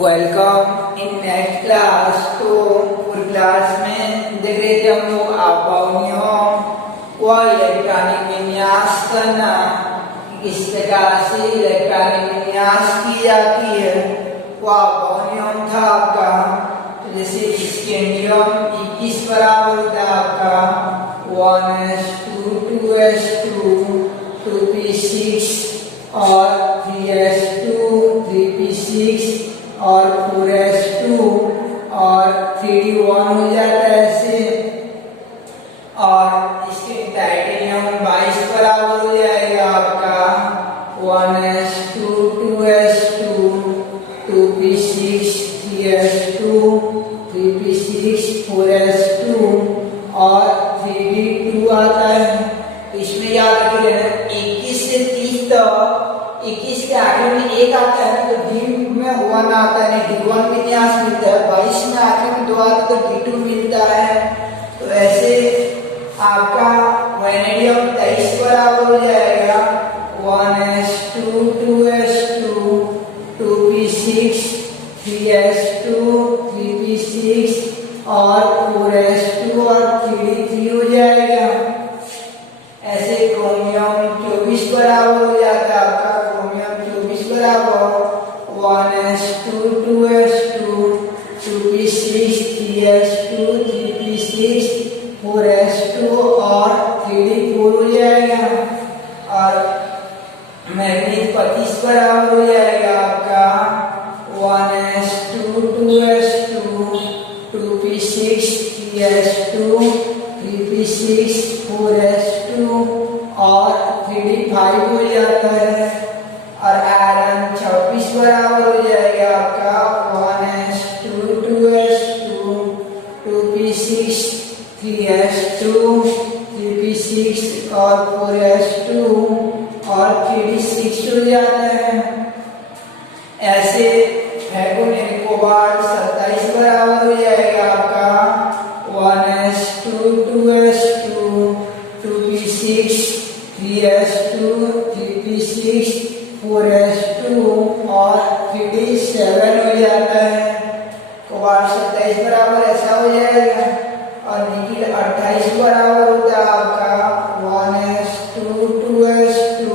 Welcome in next class. तो पूरी class में देख रहे थे हम लोग आपनियों व इलेक्ट्रॉनिक विन्यास करना, किस प्रकार से इलेक्ट्रॉनिक विन्यास की जाती है वो आपनियों था आपका। तो जैसे स्कैंडियम 21 बराबर होता है आपका 1s2 2s2 2p6 और 3s2 3p6 और 4s2 और 3d1 हो जाता है ऐसे। और इसके टाइटेनियम 22 बराबर हो जाएगा आपका 1s2 2s2 2p6 3s2 3p6 4s2 और 3d2 आता है। इसमें याद रखिए 21 से 30 तक 21 के आखिर में एक आता है तो डी में 1 आता है, D1 विन्यास मिलता है। 22 में आखिर में 2 आता है तो D2 मिलता है। तो ऐसे आपका वैनेडियम 23 बराबर हो जाएगा 1s2 2s2 2p6 3s2 3p6 और 4s2 और 3d3 हो जाएगा। ऐसे क्रोमियम 24 बराबर हो जाता है आपका क्रोमियम 24 बराबर 1s2 2s2 2p6 3s2 3p6 4s2 और 3d4 हो जाएगा। और मैग्नीज 25 बराबर हो जाएगा आपका 1s2 2s2 2p6 3s2 3p6 4s2 और 3d5 हो जाता है। और आयरन 26 बराबर हो जाएगा आपका 1s2 2s2 2p6 3s2 3p6 और 4s2 और 3d6 हो जाता है। ऐसे कोबाल्ट 27 बराबर हो जाएगा आपका 1s2 2s2 2p6 3s2 3p6 4s2 और 3d7 हो जाता है। कोबाल्ट 27 बराबर ऐसा हो जाएगा। और निकिल 28 बराबर होता है आपका 1s2 2s2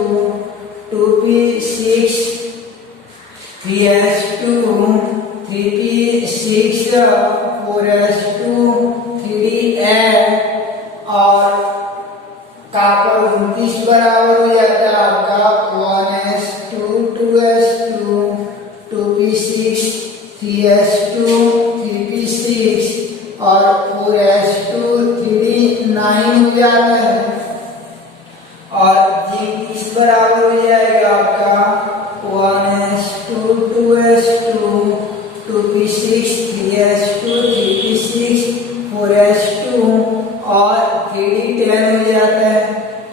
2p6 3s2 3p6 4s2 3d8 और कॉपर 29 बराबर हो जाता है आपका 1s2 2s2 2p6 3s2 3p6 और 4s2 3d9 हो जाता है। और जिंक 30 बराबर हो जाएगा आपका 1s2 2s2 2p6 3s2 3p6 4s2 और 3d10 हो जाता है।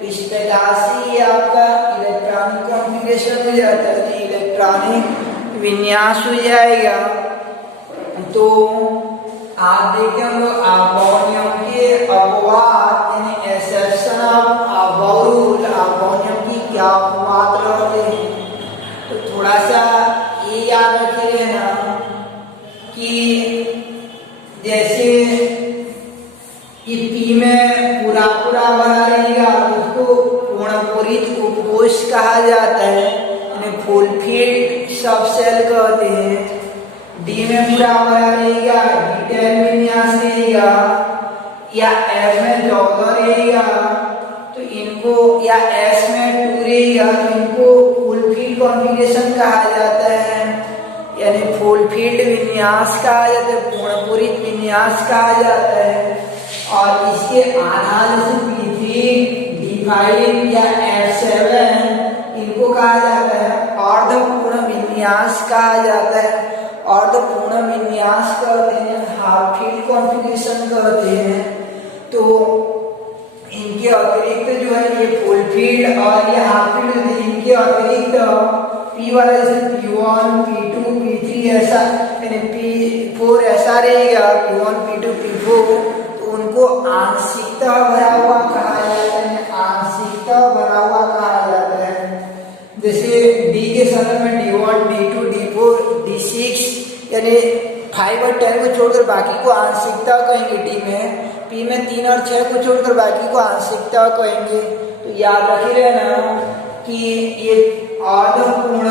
इस प्रकार से ये आपका इलेक्ट्रॉनिक कॉन्फ़िगरेशन हो जाता है, इलेक्ट्रॉनिक विन्यास हो जाएगा। तो आप देखें हम लोग आपनियम के अपवाद यानी एक्सेप्शन ऑफ अबाउट आपनियम की क्या अपवाद रहते हैं। तो थोड़ा सा ये याद रखिए ना कि जैसे कि पी में पूरा पूरा बना रहेगा उसको पूर्णपूरित उपकोष कहा जाता है, यानी फुलफिल्ड सब सेल कहते हैं। डी में पूरा बना रहेगा D10 विन्यास रहेगा या F में 14 रहेगा तो इनको या S में 2 रहेगा तो इनको फुलफिल्ड कॉन्फ़िगरेशन कहा जाता है, यानी फुलफिल्ड विन्यास कहा जाता है, पूर्णपूरित विन्यास कहा जाता है। और इसके आधार से P3 D5 या F7 इनको कहा जाता है अर्धपूर्ण विन्यास कहा जाता है। अर्धपूर्ण विन्यास कहते हैं, हाफ फील्ड कॉन्फ़िगरेशन कहते हैं। तो इनके अतिरिक्त जो है ये फुल फील्ड और ये हाफ फील्ड, इनके अतिरिक्त P वाला जैसे P1 P2 P3 ऐसा यानी P4 ऐसा रहेगा P1 P2 P4 तो उनको आंशिकता भरा हुआ कहा जाता है, आंशिकता भरा हुआ कहा जाता है। जैसे D के समय में D1 D2 D4 D6 यानी 5 और 10 को छोड़कर बाकी को आंशिकता कहेंगे डी में। पी में 3 और 6 को छोड़कर बाकी को आंशिकता कहेंगे। तो याद रखिए रहना कि ये अर्धपूर्ण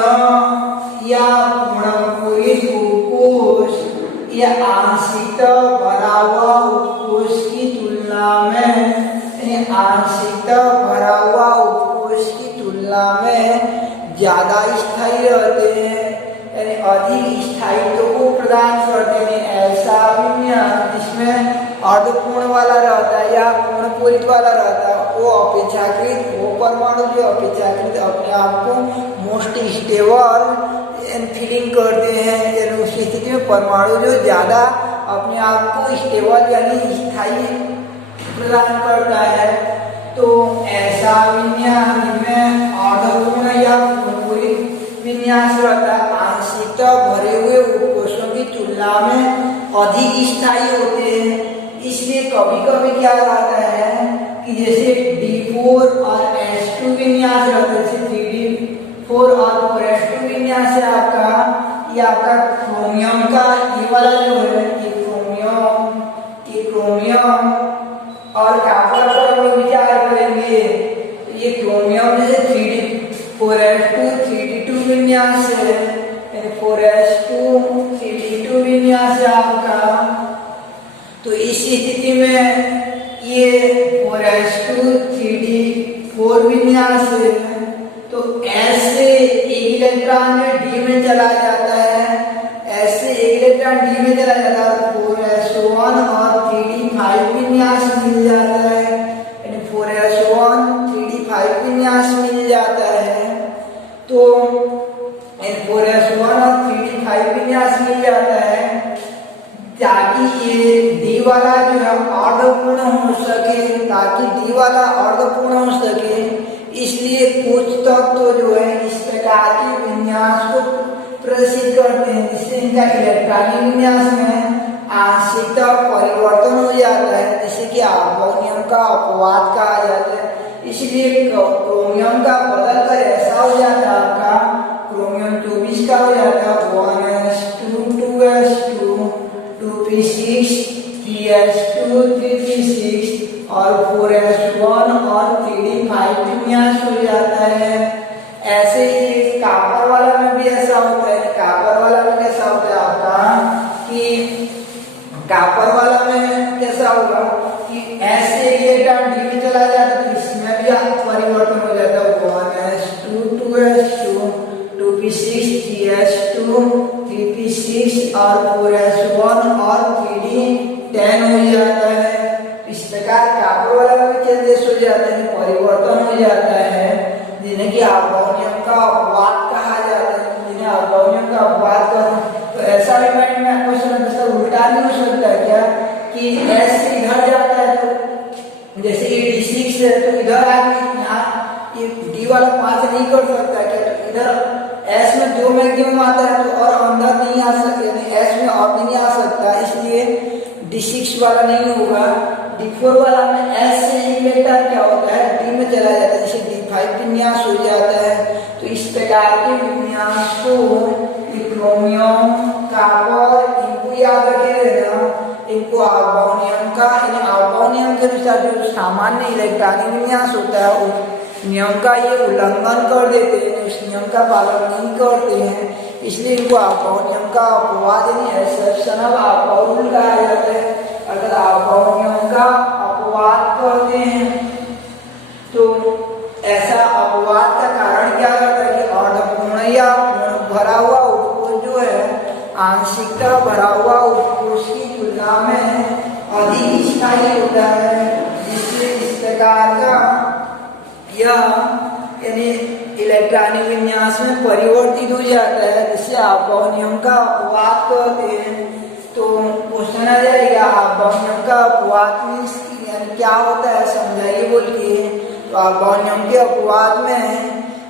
या पूर्णपूरित उपकोष या आंशिकता भरा हुआ उपकोष की तुलना में आंशिकता भरा हुआ उपकोष की तुलना में ज्यादा स्थायी रहते हैं, यानी अधिक स्थायित्व को प्रदान करते हैं। ऐसा विन्यास जिसमें अर्धपूर्ण वाला रहता है या पूर्णपूरित वाला रहता है वो अपेक्षाकृत वो परमाणु जो अपेक्षाकृत अपने आप को मोस्ट स्टेबल फीलिंग करते हैं, यानी उस स्थिति में परमाणु जो ज्यादा अपने आप को स्टेबल यानी स्थायी प्रदान करता है। तो ऐसा विन्यास जिसमें अर्धपूर्ण या पूर्णपूरित विन्यास रहता है आंशिकता भरे हुए उपकोषों की तुलना में अधिक स्थायी होते हैं। इसलिए कभी कभी क्या रहता है कि जैसे D4 और S2 विन्यास रहता है, जैसे 3D4 और 4S2 विन्यास है आपका, ये आपका क्रोमियम का ये वाला जो है ये क्रोमियम और कॉपर पर हम लोग विचार करेंगे। ये क्रोमियम जैसे 3D4S2 3D2 विन्यास है, 4S2 3D2 विन्यास है आपका। तो इस स्थिति में ये 4S2 3D4 विन्यास है, तो S से एक इलेक्ट्रॉन D में चला जाता है, S से एक इलेक्ट्रॉन D में चला जाता है, 4S1 और 3D5 विन्यास मिल जाता है, यानी 4S1 3D5 विन्यास मिल जाता है। तो 4S1 और 3D5 विन्यास मिल जाता है ताकि ये D वाला जो है अर्धपूर्ण हो सके, ताकि D वाला अर्धपूर्ण हो सके। इसलिए कुछ तत्व जो है इस प्रकार के विन्यास को प्रसिद्ध करते हैं जिससे इनका इलेक्ट्रॉनिक विन्यास में आंशिकता परिवर्तन हो जाता है, जैसे कि अर्गोनियम का अपवाद कहा जाता है। इसलिए क्रोमियम का बदल कर ऐसा हो जाता है आपका क्रोमियम 24 का हो जाता है 1s2 2s2 2p6 3s2 3p6 और 4s1 और 3d5 विन्यास हो जाता है। ऐसे ही कॉपर वाला में भी ऐसा होता है। कॉपर वाला में कैसा होता है आपका कि कॉपर वाला में कैसा होगा कि S से इलेक्ट्रॉन D में चला जाता है, तो इसमें भी परिवर्तन हो जाता है 1s2 2s2 2p6 3s2 3p6 और 4s1 और 3d10 हो जाता है। इस प्रकार कॉपर वाला में चेंजेस हो जाता है, परिवर्तन हो जाता है, जिन्हें कि अर्गोनियम का अपवाद कहा जाता है। जिन्हें अर्गोनियम का अपवाद कर तो ऐसा भी माइंड में क्वेश्चन मतलब उल्टा नहीं हो सकता है क्या कि S इधर जाता है, तो जैसे ये D6 है तो इधर आके यहाँ ये D वाला पास नहीं कर सकता क्या, तो इधर S में जो मैक्सिमम आता है तो और अंदर नहीं आ सकता, यानी S में और नहीं आ सकता, इसलिए D6 वाला नहीं होगा। D4 वाला में S से इलेक्ट्रॉन क्या होता है D में चला जाता है, जैसे D5 विन्यास हो जाता है। तो इस प्रकार के विन्यास को क्रोमियम कॉपर इनको याद रखे रहना, इनको अर्गोनियम का अर्गोनियम के अनुसार जो सामान्य इलेक्ट्रॉनिक विन्यास होता है उस नियम का ये उल्लंघन कर देते हैं, उस नियम का पालन नहीं करते हैं, इसलिए इनको अर्गोनियम का अपवाद यानी एक्सेप्शन ऑफ अर्गोनियम कहा जाता है। अगर अर्गोनियम का अपवाद करते हैं तो ऐसा अपवाद का कारण क्या करता है कि अर्धपूर्ण या पूर्ण भरा हुआ उपकोष जो है आंशिकता भरा हुआ उपकोष की तुलना में अधिक स्थायी होता है, जिससे इस प्रकार का यह यानी इलेक्ट्रॉनिक विन्यास में परिवर्तित हो जाता है, जिससे अर्गोनियम का अपवाद कहते हैं। तो क्वेश्चन आ जाएगा अर्गोनियम का अपवाद मीन्स यानी क्या होता है समझाइए बोल के। तो अर्गोनियम के अपवाद में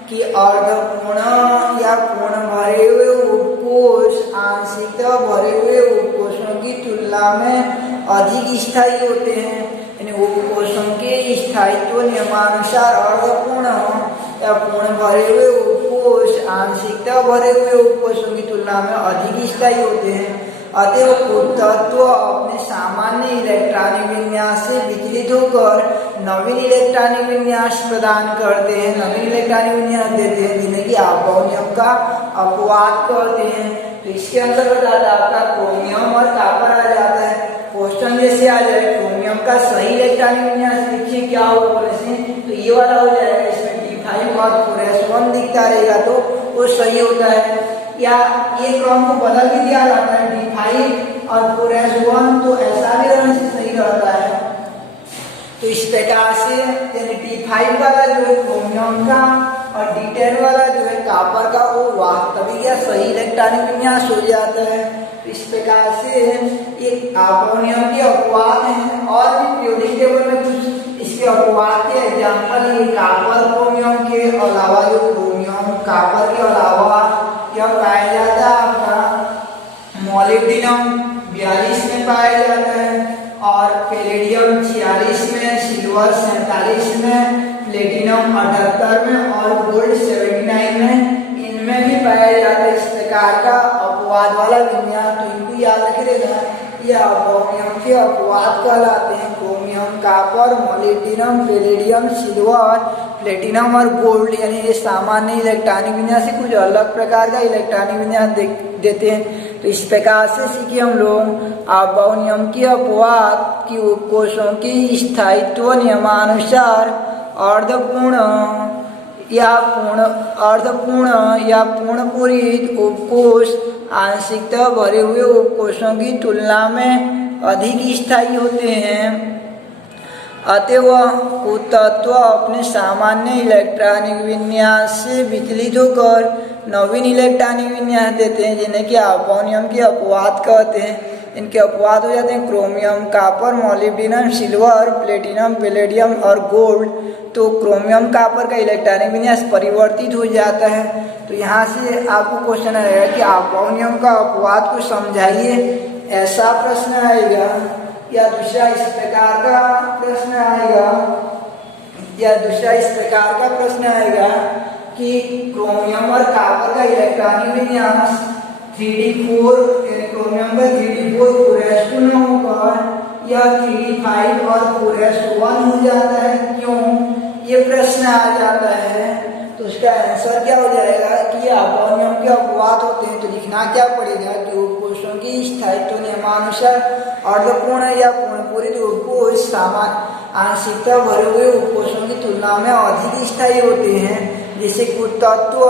कि अर्धपूर्ण या पूर्ण भरे हुए उपकोष आंशिकता भरे हुए उपकोषों की तुलना में अधिक स्थायी होते हैं, यानी उपकोषों के स्थायित्व नियमानुसार अर्धपूर्ण या पूर्ण भरे हुए उपकोष आंशिकता भरे हुए उपकोषों की तुलना में अधिक स्थायी होते हैं। अतः कुछ तत्व अपने सामान्य इलेक्ट्रॉनिक विन्यास से विचलित होकर नवीन इलेक्ट्रॉनिक विन्यास प्रदान करते हैं, नवीन इलेक्ट्रॉनिक विन्यास देते हैं, जिन्हें कि अभाव नियम का अपवाद कहते हैं। तो इसके अंतर्गत आता है आपका क्रोमियम और कॉपर आ जाता है। क्वेश्चन जैसे आ जाए क्रोमियम का सही इलेक्ट्रॉनिक विन्यास देखिए क्या होगा बोले से, तो ये वाला हो जाएगा, इसमें D5 और 4s1 दिखता रहेगा तो वो सही होता है। या ये क्रम को बदल भी दिया जाता है D5 और 4s1, तो ऐसा भी रहने से सही रहता है। तो इस प्रकार से यानी D5 वाला जो है क्रोमियम का और D10 वाला जो है कॉपर का वो वास्तविक या सही इलेक्ट्रॉनिक विन्यास हो जाता है। तो इस प्रकार से एक अभाव नियम के अपवाद हैं और भी पीरियोडिक टेबल में कुछ इसके अपवाद के एग्जाम्पल ये कॉपर क्रोमियम के अलावा जो क्रोमियम कॉपर के अलावा यह पाया जाता है आपका मोलिब्डेनम 42 में पाया जाता है और पैलेडियम 46 में, सिल्वर 47 में, प्लेटिनम 78 में और गोल्ड 79 में, इनमें भी पाया जाता है इस प्रकार का अपवाद वाला विन्यास। तो इनको याद रखिएगा, ये अभाव नियम के अपवाद कहलाते हैं। Chromium, copper, molybdenum, palladium, silver, platinum और गोल्ड, यानी ये सामान्य इलेक्ट्रॉनिक विन्यास से कुछ अलग प्रकार का इलेक्ट्रॉनिक विन्यास देते हैं। तो इस प्रकार से सीखे हम लोग अभाव नियम के अपवाद की उपकोषों की स्थायित्व नियमानुसार अर्धपूर्ण या पूर्ण पूरित उपकोष आंशिकता भरे हुए उपकोषों की तुलना में अधिक स्थायी होते हैं। अतः कुछ तत्व अपने सामान्य इलेक्ट्रॉनिक विन्यास से विचलित होकर नवीन इलेक्ट्रॉनिक विन्यास देते हैं, जिन्हें कि अभाव नियम के अपवाद कहते हैं। इनके अपवाद हो जाते हैं chromium, copper, molybdenum, silver, platinum, palladium और गोल्ड। तो क्रोमियम कॉपर का इलेक्ट्रॉनिक विन्यास परिवर्तित हो जाता है। तो यहाँ से आपको क्वेश्चन आएगा कि अभाव नियम का अपवाद को समझाइए, ऐसा प्रश्न आएगा, या दूसरा इस प्रकार का प्रश्न आएगा, या दूसरा इस प्रकार का प्रश्न आएगा कि क्रोमियम और कॉपर का इलेक्ट्रॉनिक विन्यास 3d4 क्रोमियम का 3d4 4s2 न होकर यह 3d5 और 4s1 हो जाता है। क्यों, ये प्रश्न आ जाता है। तो उसका आंसर क्या हो जाएगा कि ये अभाव नियम के अपवाद होते हैं। तो लिखना क्या पड़ेगा कि उपकोषों की स्थायित्व नियमानुसार अर्धपूर्ण या पूर्ण पूरित उपकोष सामान्य आंशिकता भरे हुए उपकोषों की तुलना में अधिक स्थायी होते हैं। जैसे कुछ तत्व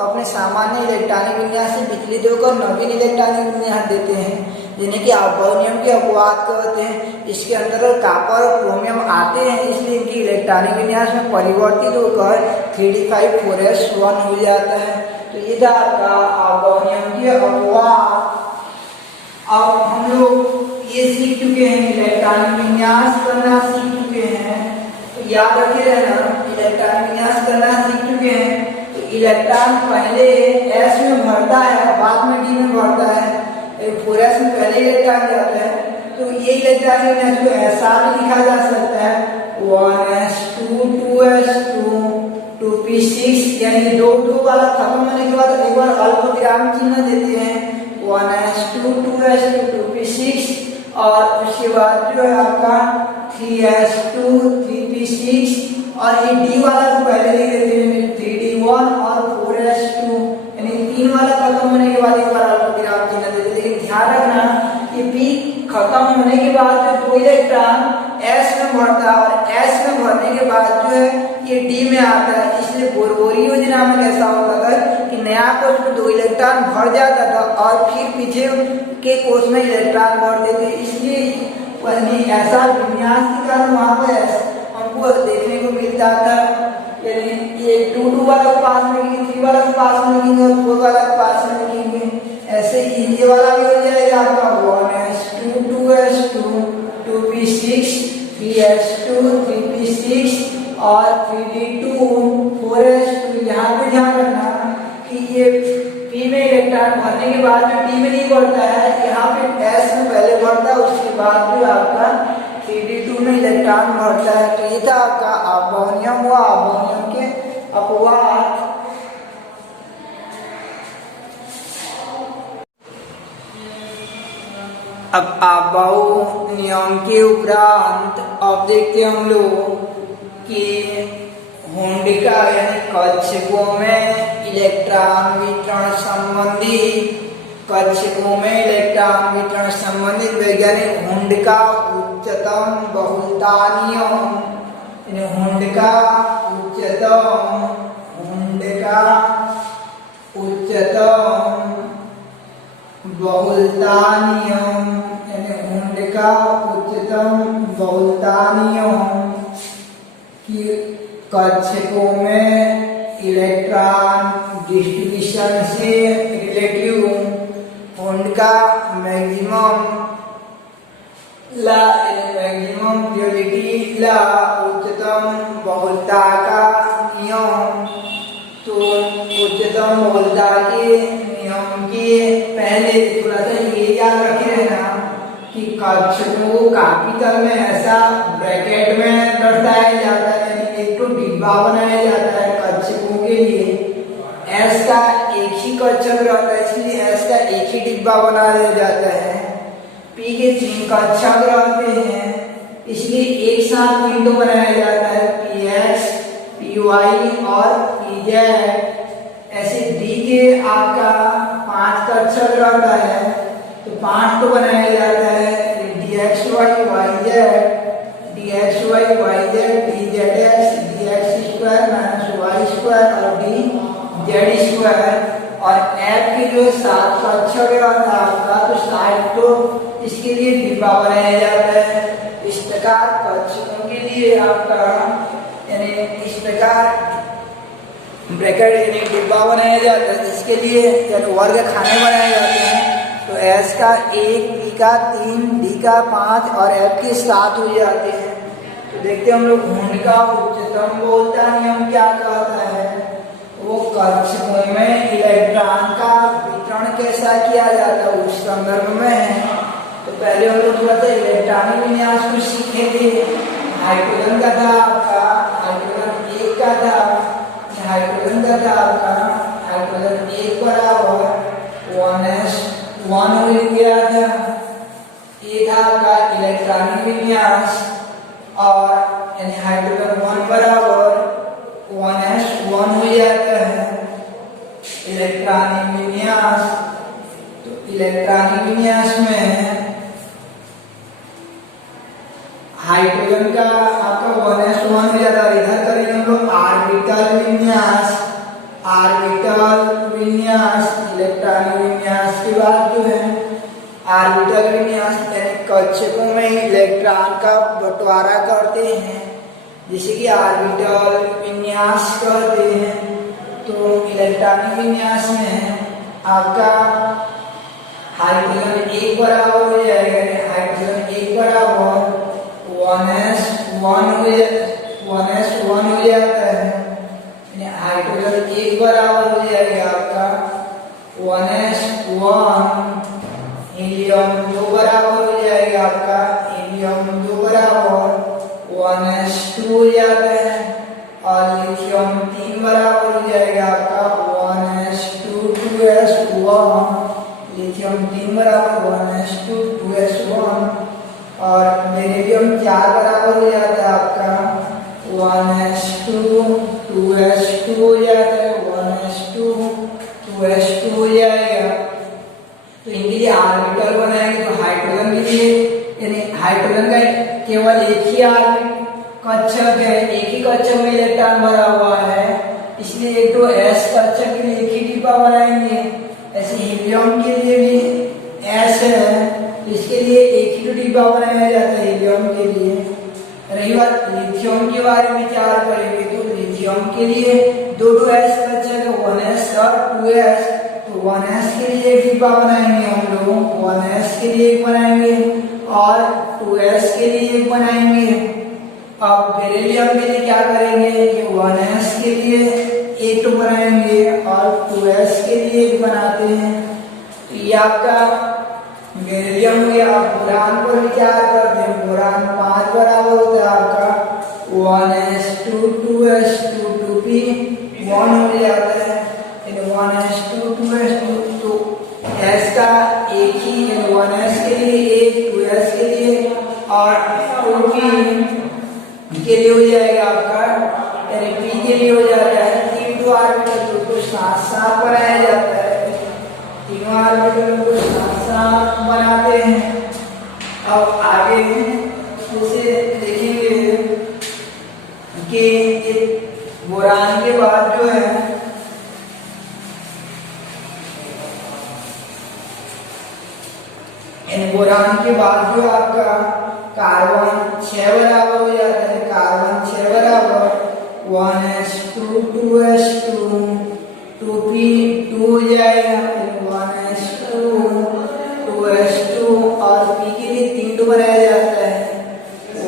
अपने सामान्य इलेक्ट्रॉनिक विन्यास से विचलित होकर नवीन इलेक्ट्रॉनिक विन्यास देते हैं, जिन्हें कि अभाव नियम के अपवाद कहते हैं। इसके अंदर कॉपर और क्रोमियम आते हैं, इसलिए इनकी इलेक्ट्रॉनिक विन्यास में परिवर्तित होकर 3d5 4s1 हो जाता है। तो ये था आपका अभाव नियम के अपवाद। अब हम लोग ये सीख चुके हैं, इलेक्ट्रॉनिक विन्यास करना सीख चुके हैं। तो याद रखे रहना, इलेक्ट्रॉनिक विन्यास करना सीख चुके हैं। तो इलेक्ट्रॉन पहले s में भरता है, बाद में d में भरता है। 4s में पहले इलेक्ट्रॉन जाता है, तो ये इलेक्ट्रॉन विन्यास को ऐसा भी लिखा जा सकता है 1s2 2s2 2p6, यानी दो वाला खत्म होने के बाद एक बार अल्पविराम चिन्ह देते हैं 1s2 2s2 2p6, और उसके बाद जो है आपका 3s2 3p6, और ये d वाला को पहले लिख देते हैं 3d1 और 4s2, यानी 3 वाला खत्म होने के बाद एक बार अल्पविराम चिन्ह देते हैं। लेकिन ध्यान रखना कि p खत्म होने के बाद जो दो इलेक्ट्रॉन s में भरता है और s में भरने के बाद जो है ये d में आता है। इसलिए बोरबोरी योजना में कैसा होता था कि नया कोष में 2 इलेक्ट्रॉन भर जाता था और फिर पीछे के कोष में इलेक्ट्रॉन भरते थे। इसलिए ऐसा विन्यास के कारण वहां पर हमको देखने को मिलता था, यानी ये 2 वाला पास में लिखेंगे, 3 वाला पास में लिखेंगे और 4 वाला पास में लिखेंगे। ऐसे ये वाला भी हो जाएगा आपका 1s2 2s2 2p6 3s2 3p6 और 3d2 4s2। यहाँ पे ध्यान रखना कि ये p में इलेक्ट्रॉन भरने के बाद जो d में नहीं बढ़ता है, यहाँ पे s में पहले बढ़ता है, उसके बाद जो आपका 3d2 में इलेक्ट्रॉन भरता है। तो ये था आपका अभाव नियम हुआ, अभाव नियम के अपवाद। अब आबाऊ नियम के उपरांत अब देखते हैं हम लोग कि हुंडिका यानी कक्षकों में इलेक्ट्रॉन वितरण संबंधित वैज्ञानिक हुंडिका उच्चतम बहुलता नियम, हुंडिका उच्चतम बहुलता नियम यानी हुंडिका उच्चतम बहुलता नियम की कक्षकों में इलेक्ट्रॉन डिस्ट्रीब्यूशन से रिलेटिव हुंडिका मैक्सिमम प्योरिटी ला उच्चतम बहुलता का नियम। तो उच्चतम बहुलता के नियम के पहले थोड़ा सा ये याद रखे रहना कि कक्षकों को कैपिटल में ऐसा ब्रैकेट में दर्शाया जाता है, यानी एक तो डिब्बा बनाया जाता है कक्षकों के लिए। एस का एक ही कक्षक रहता है, इसलिए एस का एक ही डिब्बा बना दिया जाता है। पी के 3 कक्षक रहते हैं, इसलिए एक साथ विंडो बनाया जाता है, पी एक्स, पी वाई और पी जेड। ऐसे डी के आपका 5 कक्षक रहता है, तो 5 तो बनाया जाता है, D X Y Y Z, D X Y Y Z, D Z X, D X square minus Y square और डी जेड स्क्वायर। और एफ के जो 7 कक्षक रहता है आपका, तो 7 तो इसके लिए डिब्बा बनाया जाता है। इस प्रकार कक्षकों के लिए आपका यानी इस प्रकार ब्रैकेट यानी डिब्बा बनाया जाता है, जिसके लिए यानी वर्ग खाने बनाए जाते हैं। तो एस का 1, पी का 3, डी का 5 और एफ के 7 हो जाते हैं। तो देखते हैं हम लोग हुंडिका उच्चतम बहुलता नियम क्या कहता है। वो कक्षकों में इलेक्ट्रॉन का वितरण कैसा किया जाता है उस संदर्भ में है। तो पहले हम लोग थोड़ा सा इलेक्ट्रॉनिक विन्यास को सीखे थे। हाइड्रोजन का था आपका, हाइड्रोजन 1 का था, हाइड्रोजन का था आपका, हाइड्रोजन 1 बराबर 1s1 हो गया था। ये था आपका इलेक्ट्रॉनिक विन्यास। और यानी हाइड्रोजन 1 बराबर 1s1 हो जाता है इलेक्ट्रॉनिक विन्यास। तो इलेक्ट्रॉनिक विन्यास में हाइड्रोजन का आपका 1s1 हो जाता है। इधर करेंगे हम लोग ऑर्बिटल विन्यास, इलेक्ट्रॉनिक विन्यास के बाद जो है ऑर्बिटल विन्यास यानी कक्षकों में इलेक्ट्रॉन का बंटवारा करते हैं, जिसे कि ऑर्बिटल विन्यास कहते हैं। तो इलेक्ट्रॉनिक विन्यास में आपका हाइड्रोजन 1 बराबर हो जाएगा, हाइड्रोजन 1 बराबर 1s1 हो जाता है। हाइड्रोजन 1 बराबर हो जाएगा आपका 1s1। हीलियम 2 बराबर हो जाएगा आपका, हीलियम 2 बराबर 1s2 हो जाता है। और लिथियम 3 बराबर हो जाएगा आपका 1s2 2s1, लिथियम 3 बराबर 1s2 2s1। और बेरिलियम 4 बराबर हो जाता है आपका 1s2 2s2 हो जाता है, 1s2 2s2 हो जाएगा। तो इनके लिए ऑर्बिटल बनाएंगे। तो हाइड्रोजन के लिए यानी हाइड्रोजन का केवल एक ही कक्षक है, एक ही कक्षक में इलेक्ट्रॉन भरा हुआ है, इसलिए एक तो एस कक्षक के लिए एक ही डिब्बा बनाएंगे। ऐसे हीलियम के लिए भी एस है, तो इसके लिए एक ही डिब्बा बनाया जाता है हीलियम के लिए। रही बात लिथियम के बारे में विचार करेंगे, तो लिथियम के लिए 2 एस कक्षक है, 1s और 2s। तो 1s के लिए एक डिब्बा बनाएंगे हम लोग, 1s के लिए एक बनाएंगे और 2s के लिए एक बनाएंगे। अब बेरिलियम के लिए क्या करेंगे, ये 1s के लिए एक तो बनाएंगे और 2s के लिए एक बनाते हैं। तो ये आपका बेरिलियम हो गया। बोरान पर विचार करते हैं, बोरान 5 बराबर होता है आपका 1s2 2s2 2p 1 हो जाता है, 1s2 2s2। तो एस का एक ही 1s के लिए एक, 2s के लिए और 2p के लिए हो जाएगा आपका, यानी p के लिए हो जाता है 3 टू ऑर्बिटल को साथ साथ बनाया जाता है, तीनों ऑर्बिटल को साथ साथ बनाते हैं। अब आगे जैसे देखेंगे कि बोरान के बाद जो है बोरान के बाद जो आपका कार्बन 6 बराबर हो जाता है, कार्बन 6 बराबर 1s2 2s2 2p2 हो जाएगा, 1s2 2s2 और p के लिए 3 टू बनाया जाता है,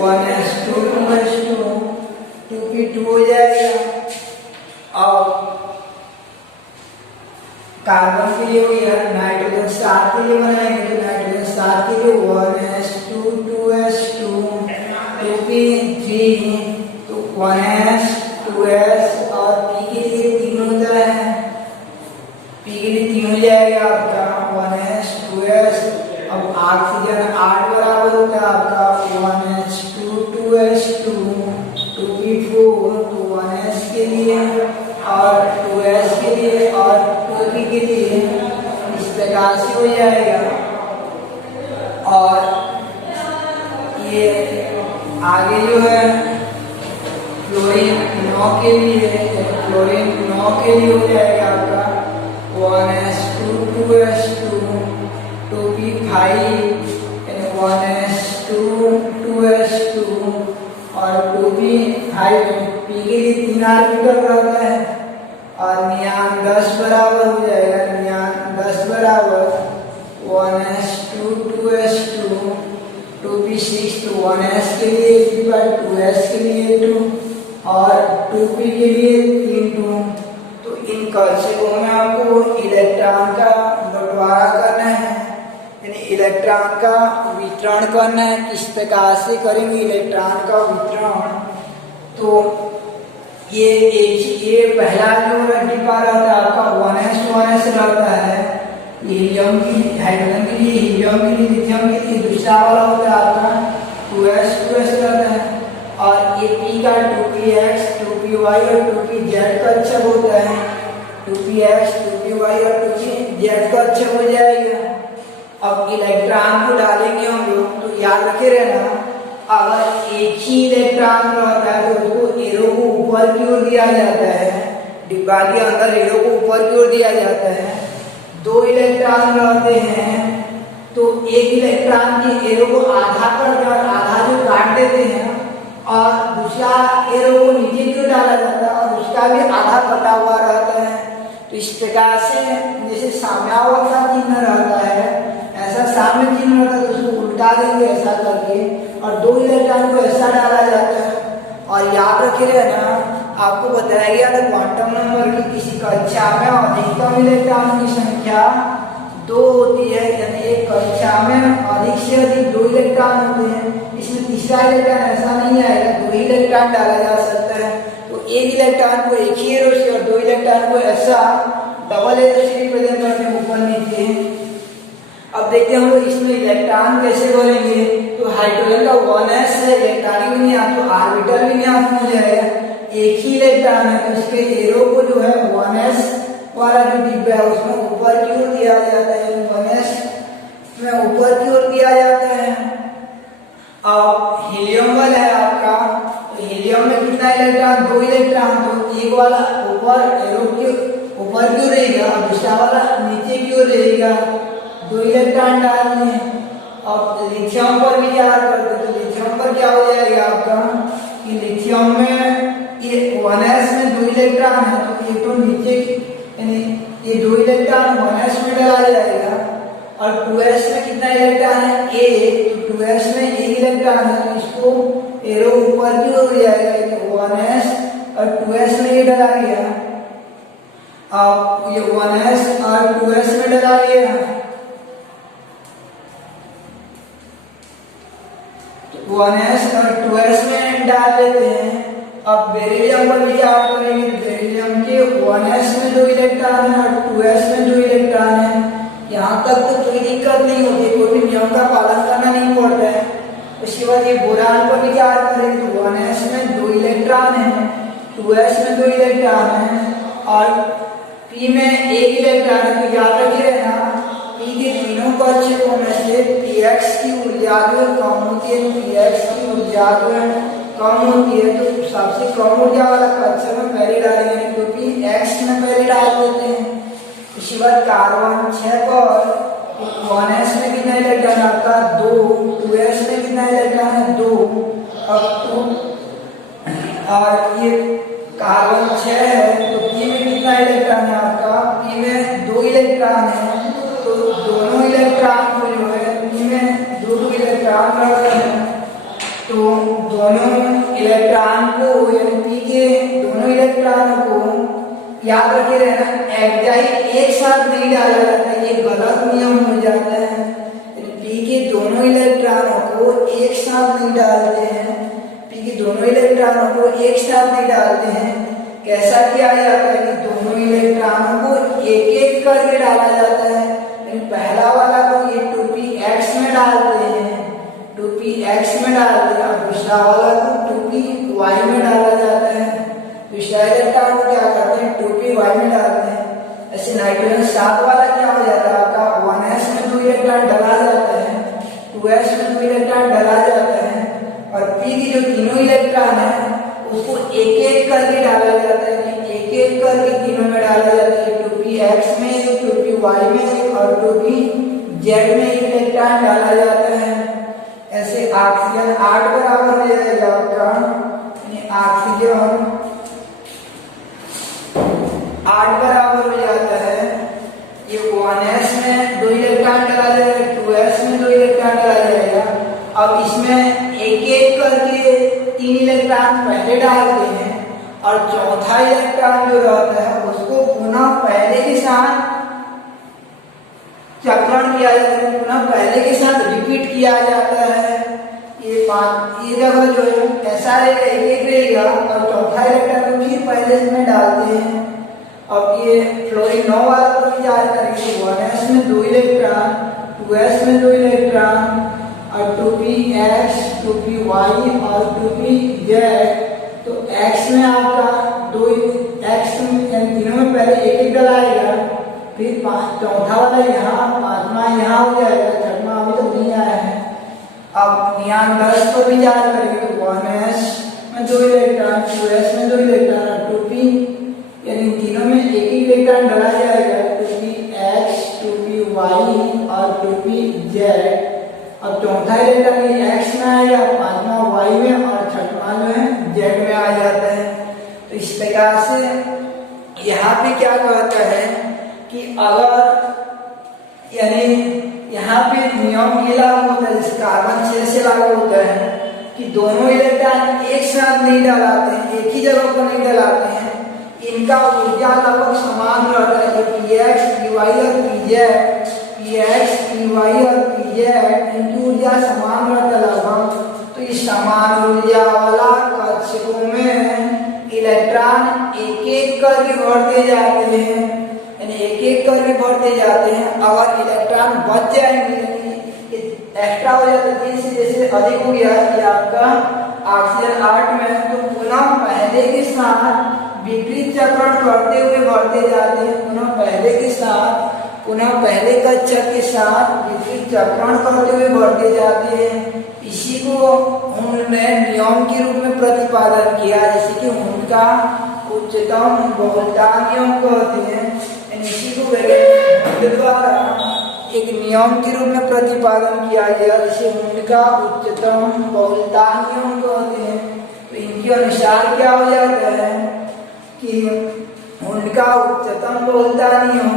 1s2 2s2 2p2 हो जाएगा। और कार्बन के लिए हो गया, नाइट्रोजन 7 के लिए बनाएंगे तो नाइट्रोजन 7 के लिए 1s2 2s2 2p3 तो 1s 2s और p के लिए 3 होता है, p के लिए 3 हो जाएगा आपका 1s 2s। अब ऑक्सीजन 8 बराबर होता है आपका 1s2 2s2 2p4 तो 1s के लिए और 2s के लिए और 2p के लिए इस प्रकार से हो जाएगा। और ये आगे जो है फ्लोरीन 9 के लिए, फ्लोरीन 9 के लिए हो जाएगा आपका 1s2 2s2 2p5 1s2 2s2 और 2p5 p के लिए 3 ऑर्बिटल रहता है और नियान 10 बराबर हो जाएगा, नियान 10 बराबर 1s2 2s2 2p6 तो 1s के लिए 2s के लिए 2 और 2p के लिए 3 2। तो इन कक्षकों में आपको इलेक्ट्रॉन का बंटवारा करना है, यानी इलेक्ट्रॉन का वितरण करना है। किस प्रकार से करेंगे इलेक्ट्रॉन का वितरण, तो ये पहला जो डिब्बा रहता है आपका 1s रहता है, ये हीलियम की हाइड्रोजन के लिए, हीलियम के लिए, लिथियम के लिए। दूसरा वाला होता है आपका 2s रहता है और ये p का 2px 2py और 2pz का अक्षर होता है, 2px 2py और 2pz का अक्षर हो जाएगा। अब इलेक्ट्रॉन को डालेंगे हम लोग तो याद रखे रहना, अगर एक ही इलेक्ट्रॉन रहता है तो उसको एरो को ऊपर की ओर दिया जाता है, डिब्बा के अंदर एरो को ऊपर की ओर दिया जाता है। 2 इलेक्ट्रॉन रहते हैं तो एक इलेक्ट्रॉन के एरो को आधा कर दें और आधा जो काट देते हैं और दूसरा एरो को नीचे की ओर डाला जाता है और उसका भी आधा कटा हुआ रहता है। तो इस प्रकार से जैसे साम्यावस्था चिन्ह रहता है, ऐसा साम्य चिन्ह रहता है तो उसको उल्टा देंगे ऐसा करके और 2 इलेक्ट्रॉन को ऐसा डाला जाता है। और याद रखिए ना, आपको बताया गया था क्वांटम नंबर की किसी कक्षा में अधिकतम इलेक्ट्रॉन की संख्या 2 होती है, यानी एक कक्षा में अधिक से अधिक 2 इलेक्ट्रॉन होते हैं। इसमें तीसरा इलेक्ट्रॉन ऐसा नहीं आएगा, 2 ही इलेक्ट्रॉन डाला जा सकता है। तो एक इलेक्ट्रॉन को एक ही एरो से और 2 इलेक्ट्रॉन को ऐसा डबल एरो से रिप्रेजेंट करते हैं ऊपर नीचे। अब देखते हैं हम लोग इसमें इलेक्ट्रॉन कैसे भरेंगे। तो हाइड्रोजन का 1s है, इलेक्ट्रॉनिक विन्यास तो ऑर्बिटल विन्यास हो जाएगा, एक ही इलेक्ट्रॉन है तो इसके एरो को जो है 1s वाला जो डिब्बा है उसमें ऊपर की ओर दिया जाता है, 1s में ऊपर की ओर दिया जाता है। अब हीलियम वाला है आपका, तो हीलियम में कितना इलेक्ट्रॉन, 2 इलेक्ट्रॉन, तो एक वाला ऊपर एरो के ऊपर की ओर रहेगा और दूसरा वाला नीचे की ओर रहेगा, 2 इलेक्ट्रॉन डालने हैं। अब लिथियम पर विचार करते तो लिथियम पर क्या हो जाएगा आपका कि लिथियम में ये 1s में 2 इलेक्ट्रॉन है तो एक तो नीचे यानी ये 2 इलेक्ट्रॉन 1s में डाला जाएगा और 2s में कितना इलेक्ट्रॉन है, 1, तो 2s में 1 इलेक्ट्रॉन है तो इसको एरो ऊपर की ओर जाएगा, 1s और 2s में ये डाला गया। अब ये 1s और 2s में डाला गया, 1s और 2s में डाल देते हैं। अब बेरिलियम पर विचार करेंगे तो बेरिलियम के 1s में 2 इलेक्ट्रॉन है और 2s में 2 इलेक्ट्रॉन है, यहाँ तक तो कोई दिक्कत नहीं होती, कोई भी नियम का पालन करना नहीं पड़ता है। उसके बाद ये बोरान पर विचार करें तो 1s में 2 इलेक्ट्रॉन है, 2s में 2 इलेक्ट्रॉन है और p में 1 इलेक्ट्रॉन है। तो याद रखिए रहना p के तीनों कक्षकों में से px की ऊर्जा जो कम होती है, px की ऊर्जा जो कम होती है, तो सबसे कम ऊर्जा वाला कक्षक में पहले डालेंगे, तो px में पहले डाल देते हैं। उसके बाद कार्बन 6 पर 1s में कितना इलेक्ट्रॉन आपका 2, 2s में कितना इलेक्ट्रॉन है 2, और ये कार्बन 6 है तो p में कितना इलेक्ट्रॉन है आपका, p में 2 इलेक्ट्रॉन है। तो दोनों इलेक्ट्रॉन को जो है p में 2 इलेक्ट्रॉन रहते हैं, तो दोनों इलेक्ट्रॉन को यानी p के दोनों इलेक्ट्रॉनों को याद रखे रहना एग्जाइट एक साथ नहीं डाला जाता है, ये गलत नियम हो जाता है। p के दोनों इलेक्ट्रॉनों को एक साथ नहीं डालते हैं, p के दोनों इलेक्ट्रॉनों को एक साथ नहीं डालते हैं। कैसा किया जाता है कि दोनों इलेक्ट्रॉनों को एक एक करके डाला जाता है। पहला वाला को ये 2px में डालते हैं, 2px में डालते हैं, और दूसरा वाला को 2py में डाला जाता है। दूसरा इलेक्ट्रॉन को क्या करते हैं 2py में डालते हैं। ऐसे नाइट्रोजन 7 वाला क्या हो जाता है आपका 1s में 2 इलेक्ट्रॉन डाला जाता है, 2s में 2 इलेक्ट्रॉन डाला जाता है, और p की जो तीनों इलेक्ट्रॉन है उसको एक एक करके डाला जाता है, एक एक करके तीनों में डाला जाता है। 2px में 2py में और 2pz में इलेक्ट्रॉन डाला जाता है। ऐसे ऑक्सीजन 8 बराबर हो जाएगा आपका, ऑक्सीजन 8 बराबर हो जाता है। ये 1s में 2 इलेक्ट्रॉन डाला जाएगा, 2s में 2 इलेक्ट्रॉन डाला जाएगा। अब इसमें एक एक करके 3 इलेक्ट्रॉन पहले डालते हैं और चौथा इलेक्ट्रॉन जो रहता है उसको पुनः पहले के साथ चक्रण किया जाता है, पुनः पहले के साथ रिपीट किया जाता है। ये जगह जो है ऐसा रहेगा, एक एक रहेगा और चौथा इलेक्ट्रॉन को फिर पहले में डालते हैं। अब ये फ्लोरीन 9 वाला पर विचार करेंगे, 1s में 2 इलेक्ट्रॉन, 2s में 2 इलेक्ट्रॉन और 2px, 2py और 2pz। तो x में आपका 2 x तीनों में पहले एक एक डलाएगा, फिर चौथा वाला यहाँ, पांचवा यहाँ हो जाएगा, छठवां अभी तो नहीं आया है। अब नियम 10 पर विचार करेंगे तो 1s में 2 इलेक्ट्रॉन, 2s में 2 इलेक्ट्रॉन और 2p यानी तीनों में एक ही इलेक्ट्रॉन डाला जाएगा, 2px, 2py और 2pz। अब चौथा इलेक्ट्रॉन x में आएगा, पांचवा y में और छठवां जो है z में आ जाता है। तो इस प्रकार से यहाँ पे क्या कहता है कि अगर यानी यहाँ पे नियम ये लागू होता है, जैसे कार्बन 6 से लागू होता है कि दोनों इलेक्ट्रॉन एक साथ नहीं डलाते हैं, एक ही जगह पर नहीं डलाते हैं, इनका ऊर्जा लगभग समान रहता है। px, py और pz, px, py और pz इनकी ऊर्जा समान रहता है लगभग। तो इस समान ऊर्जा वाला कक्षकों में इलेक्ट्रॉन एक एक करके बढ़ते जाते हैं, यानी एक एक करके बढ़ते जाते हैं। अगर इलेक्ट्रॉन बच जाएंगे एक्स्ट्रा हो जाता है, जैसे अधिक हो गया कि आपका ऑक्सीजन 8 में, तो पुनः पहले के साथ विपरीत चक्रण करते हुए बढ़ते जाते हैं, पुनः पहले के साथ, पुनः पहले कक्षक के साथ विपरीत चक्रण करते हुए बढ़ते जाते हैं। इसी को उन्होंने नियम के रूप में प्रतिपादन किया, जैसे कि उनका उच्चतम बहुलता नियम कहते हैं। इसी को वैज्ञानिक द्वारा एक नियम के रूप में प्रतिपादन किया गया, जिसे उनका उच्चतम बहुलता नियम कहते हैं। तो इनके अनुसार क्या हो जाता है कि उनका उच्चतम बहुलता नियम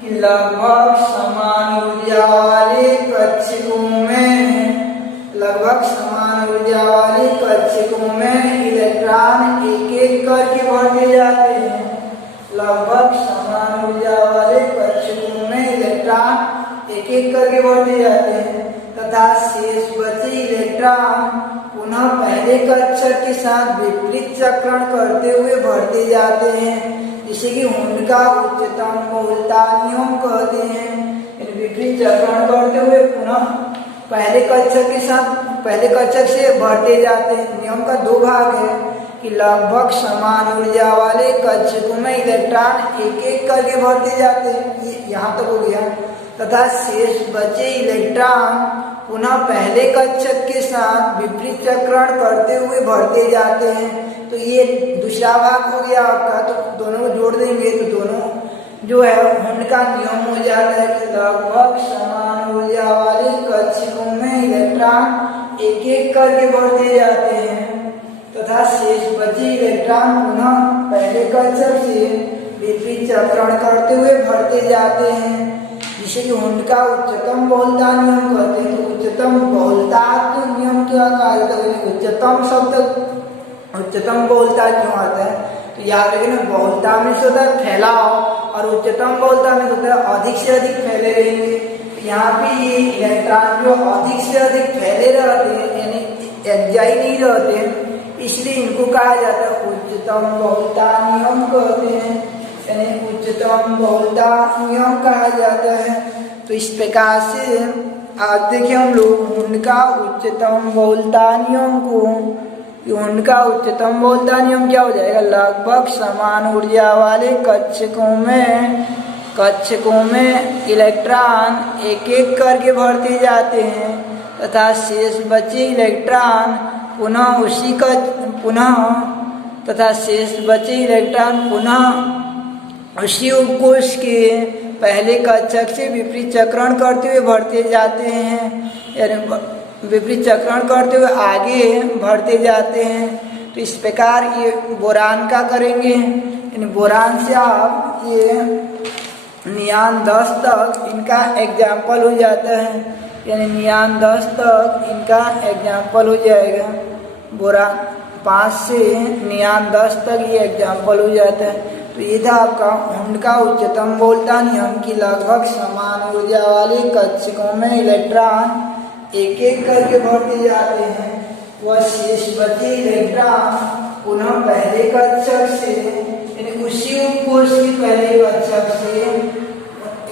कि लगभग समान ऊर्जा वाले कक्षकों में, लगभग समान ऊर्जा वाले कक्षकों में इलेक्ट्रॉन एक एक करके बढ़ते जाते हैं। लगभग समान ऊर्जा वाले कक्षकों में इलेक्ट्रॉन एक एक करके बढ़ते जाते हैं तथा शेष बचे इलेक्ट्रॉन पुनः पहले कक्षक के साथ विपरीत चक्रण करते हुए बढ़ते जाते हैं, जिसे कि उनका उच्चतम बहुलता नियम कहते हैं। विपरीत चक्रण करते हुए पुनः पहले कक्षक से बढ़ते जाते हैं। नियम का दो भाग है कि लगभग समान ऊर्जा वाले कक्षकों में इलेक्ट्रॉन एक एक करके बढ़ते जाते हैं, ये यहाँ तक हो गया, तथा शेष बचे इलेक्ट्रॉन पुनः पहले कक्षक के साथ विपरीत चक्रण करते हुए बढ़ते जाते हैं। तो ये दूसरा भाग हो गया आपका। तो दोनों को जोड़ देंगे तो दोनों जो है उनका नियम हो जाता है कि लगभग समान ऊर्जा वाले कक्षकों में इलेक्ट्रॉन एक एक करके बढ़ते जाते हैं तथा शेष बचे इलेक्ट्रॉन पुनः पहले कक्षक से विपरीत चक्रण करते हुए बढ़ते जाते हैं, जिसे कि उनका उच्चतम बहुलता नियम कहते हैं। तो उच्चतम बहुलता तो नियम क्या कहता है? उच्चतम शब्द उच्चतम बहुलता क्यों आता है? तो याद रखिए ना, बहुलता में से होता है फैलाव और उच्चतम बहुलता में होता है अधिक से अधिक फैले रहेंगे। यहाँ पे ये इलेक्ट्रॉन जो अधिक से अधिक फैले रहते हैं यानी एकजाई नहीं रहते हैं, इसलिए इनको कहा जाता है उच्चतम बहुलता नियम कहते हैं, यानी उच्चतम बहुलता नियम कहा जाता है। तो इस प्रकार से आज देखिए हम लोग उनका उच्चतम बहुलता नियम को, उनका उच्चतम बहुलता नियम क्या हो जाएगा? लगभग समान ऊर्जा वाले कक्षकों में इलेक्ट्रॉन एक एक करके बढ़ते जाते हैं तथा शेष बचे इलेक्ट्रॉन पुनः उसी उपकोष के पहले कक्षक से विपरीत चक्रण करते हुए बढ़ते जाते हैं, यानी विपरीत चक्रण करते हुए आगे बढ़ते जाते हैं। तो इस प्रकार ये बोरान का करेंगे, यानी बोरान से आप ये नियान 10 तक इनका एग्जाम्पल हो जाता है, यानी नियान 10 तक इनका एग्जाम्पल हो जाएगा। बोरान 5 से नियान 10 तक ये एग्जाम्पल हो जाता है। तो ये था आपका उनका उच्चतम बहुलता नियम की लगभग समान ऊर्जा वाले कक्षकों में इलेक्ट्रॉन एक एक करके बढ़ते जाते हैं, वह शेष बचे इलेक्ट्रॉन पुनः पहले कक्षक से यानी उसी उपकोष के पहले कक्षक से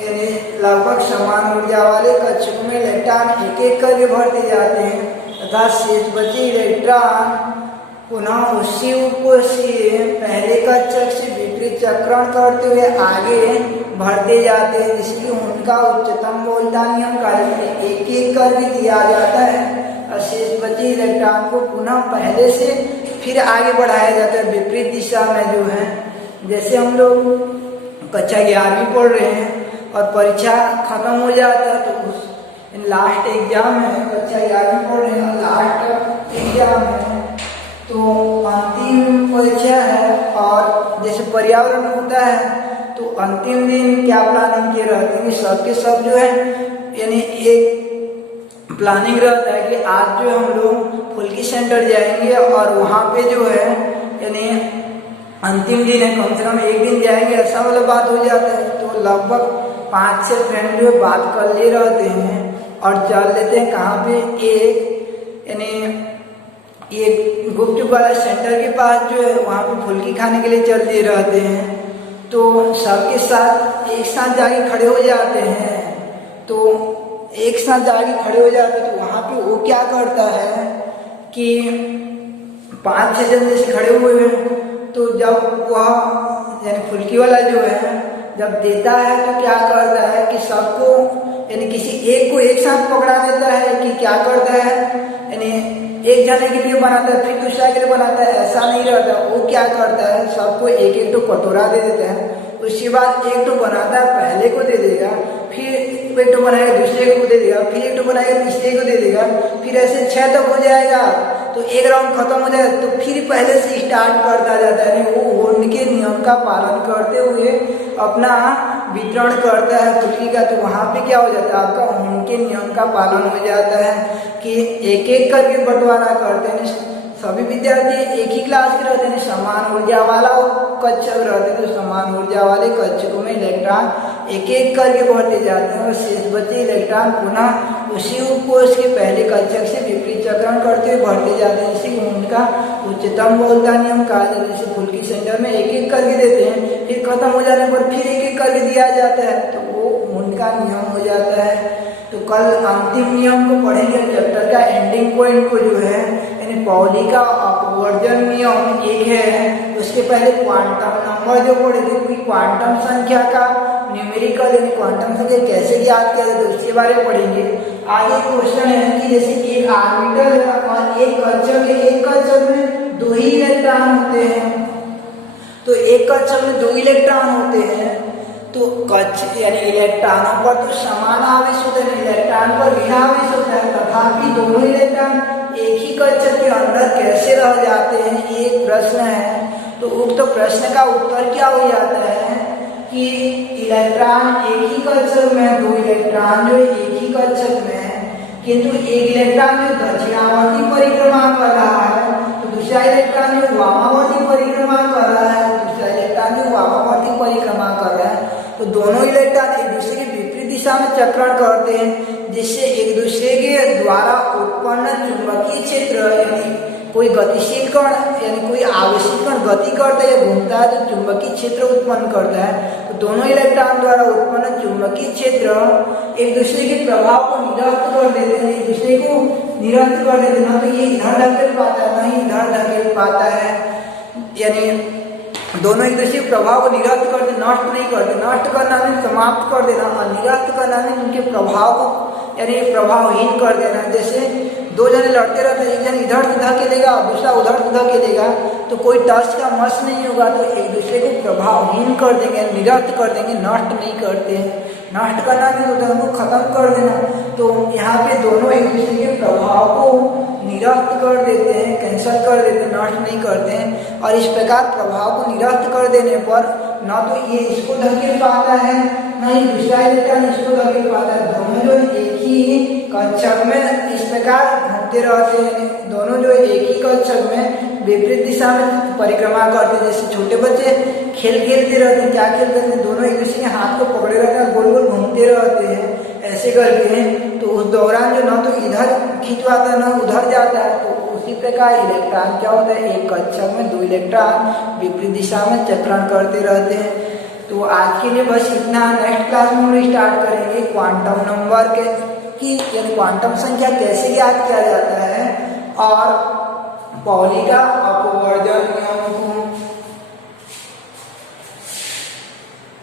यानी लगभग समान ऊर्जा वाले कक्षकों में इलेक्ट्रॉन एक एक करके बढ़ते जाते हैं तथा शेष बचे इलेक्ट्रॉन पुनः उसी उपकोष से पहले कक्षक से विपरीत चक्रण करते हुए आगे बढ़ते जाते हैं, इसलिए उनका उच्चतम बहुलता नियम का एक एक करके दिया जाता है और शेष बचे इलेक्ट्रॉन को पुनः पहले से फिर आगे बढ़ाया जाता है विपरीत दिशा में जो है। जैसे हम लोग कक्षा 11वीं पढ़ रहे हैं और परीक्षा खत्म हो जाता है तो उस लास्ट एग्जाम है, कक्षा 11वीं पढ़ रहे हैं लास्ट एग्जाम है तो अंतिम परीक्षा है, और जैसे पर्यावरण होता है तो अंतिम दिन क्या प्लानिंग किए रहते हैं सबके सब जो है, यानी एक प्लानिंग रहता है कि आज जो हम लोग फुल्की सेंटर जाएंगे और वहाँ पे जो है यानी अंतिम दिन है, कम से कम एक दिन जाएंगे, ऐसा वाला बात हो जाता है। तो लगभग 5-6 फ्रेंड जो बात कर ले रहते हैं और चल लेते हैं कहाँ पे, एक यानी एक गुपचुप वाला सेंटर के पास जो है वहाँ पे फुल्की खाने के लिए चलते रहते हैं। तो सबके साथ एक साथ जाके खड़े हो जाते हैं, तो एक साथ जाके खड़े हो जाते हैं तो वहाँ पे वो क्या करता है कि 5-6 जन जैसे खड़े हुए हैं, तो जब वह यानी फुल्की वाला जो है जब देता है तो क्या करता है कि सबको यानी किसी एक को एक साथ पकड़ा देता है कि क्या करता है यानी एक जने के लिए बनाता है फिर दूसरा के लिए बनाता है, ऐसा नहीं रहता। वो क्या करता है सबको एक एक तो कटोरा दे देता है, उसके बाद एक तो बनाता है पहले को दे देगा, फिर एक तो बनाएगा दूसरे को दे देगा, फिर एक तो बनाएगा तीसरे को दे देगा, फिर ऐसे 6 तक हो जाएगा। तो एक राउंड खत्म हो जाएगा तो फिर पहले से स्टार्ट करता जाता है, वो उनके नियम का पालन करते हुए अपना वितरण करता है फुल्की का। तो वहाँ पे क्या हो जाता है आपका उनके नियम का पालन हो जाता है कि एक एक करके बंटवारा करते हैं। सभी विद्यार्थी एक ही क्लास के रहते हैं, समान ऊर्जा वाला कक्षक रहते हैं, तो समान ऊर्जा वाले कक्षकों में इलेक्ट्रॉन एक एक करके बढ़ते जाते हैं और शेष बचे इलेक्ट्रॉन पुनः उसी उपकोष के पहले कक्षक से विपरीत चक्रण करते हुए बढ़ते जाते हैं। इसी को उनका उच्चतम बहुलता नियम कहा जाता है। जैसे फुल्की सेंटर में एक एक करके देते हैं, फिर खत्म हो जाने पर फिर एक एक करके दिया जाता है, तो वो कूंड का नियम हो जाता है। तो कल अंतिम नियम को पढ़ेंगे, चैप्टर का एंडिंग पॉइंट को जो है यानी पाउली का अपवर्जन नियम एक है। उसके पहले क्वांटम नंबर जो पढ़ेंगे, कोई क्वांटम संख्या का न्यूमेरिकल यानी क्वांटम संख्या कैसे ज्ञात किया जाए उसके बारे में पढ़ेंगे। आगे क्वेश्चन है कि जैसे एक ऑर्बिटल है और एक कक्षक में 2 ही इलेक्ट्रॉन होते हैं। तो एक कक्षक में 2 इलेक्ट्रॉन होते हैं, तो कक्ष यानी इलेक्ट्रॉनों पर तो समान आवेश होता है, इलेक्ट्रॉन पर भिन्न आवेश होता है, तथापि दोनों इलेक्ट्रॉन एक ही कक्षक के अंदर कैसे रह जाते हैं, ये एक प्रश्न है। तो उक्त प्रश्न का उत्तर क्या हो जाता है कि इलेक्ट्रॉन एक ही कक्षक में, 2 इलेक्ट्रॉन जो एक ही कक्षक में है, किंतु एक इलेक्ट्रॉन जो दक्षिणावर्ती परिक्रमा कर रहा है, तो दूसरा इलेक्ट्रॉन जो वामावर्ती परिक्रमा कर रहा है, दूसरा इलेक्ट्रॉन जो वामावर्ती परिक्रमा कर रहा है, तो दोनों इलेक्ट्रॉन एक दूसरे के विपरीत दिशा में चक्रण करते हैं, जिससे एक दूसरे के द्वारा उत्पन्न चुंबकीय क्षेत्र यानी कोई गतिशील कण यानी कोई आवेशित कण गति करता है या घूमता है तो चुंबकीय क्षेत्र उत्पन्न करता है। तो दोनों इलेक्ट्रॉन द्वारा उत्पन्न चुंबकीय क्षेत्र एक दूसरे के प्रभाव को निरस्त कर देते हैं, एक दूसरे को निरस्त कर देते हैं। ना तो ये इधर धकेल पाता है, ना ही इधर धकेल पाता है, यानी दोनों एक दूसरे प्रभाव को निरस्त करते, नष्ट नहीं करते। नष्ट करना में समाप्त कर देना और निरस्त करना में उनके प्रभाव को यानी प्रभावहीन कर देना। जैसे 2 जने लड़ते रहते हैं, एक जन इधर से धकेलेगा और दूसरा उधर से धकेलेगा, तो कोई टच का मस नहीं होगा, तो एक दूसरे को प्रभावहीन कर देंगे, निरस्त कर देंगे, नष्ट नहीं करते हैं। नष्ट करना नहीं होता, उनको खत्म कर देना। तो यहाँ पे दोनों एक दूसरे के प्रभाव को निरस्त कर देते हैं, कैंसल कर देते हैं, नष्ट नहीं करते हैं। और इस प्रकार प्रभाव को निरस्त कर देने पर ना तो ये इसको धकेल पाता है, ना ही दूसरा इलेक्ट्रॉन इसको धकेल पाता है। दोनों जो एक ही कक्षक में इस प्रकार घूमते रहते हैं, दोनों जो एक ही कक्षक में विपरीत दिशा में परिक्रमा करते हैं। जैसे छोटे बच्चे खेलते रहते हैं, क्या खेलते हैं, दोनों एक दूसरे के हाथ को पकड़े रहते हैं, गोल गोल घूमते रहते हैं, ऐसे करते हैं। तो उस दौरान जो ना तो इधर खिंचवाता है ना उधर जाता है। तो उसी प्रकार इलेक्ट्रॉन क्या होता है, एक कक्षक में 2 इलेक्ट्रॉन विपरीत दिशा में चक्रण करते रहते हैं। तो आज के लिए बस इतना। नेक्स्ट क्लास में हम स्टार्ट करेंगे क्वांटम नंबर के की यानी क्वांटम संख्या कैसे ज्ञात किया जाता है और पाउली का अपवर्जन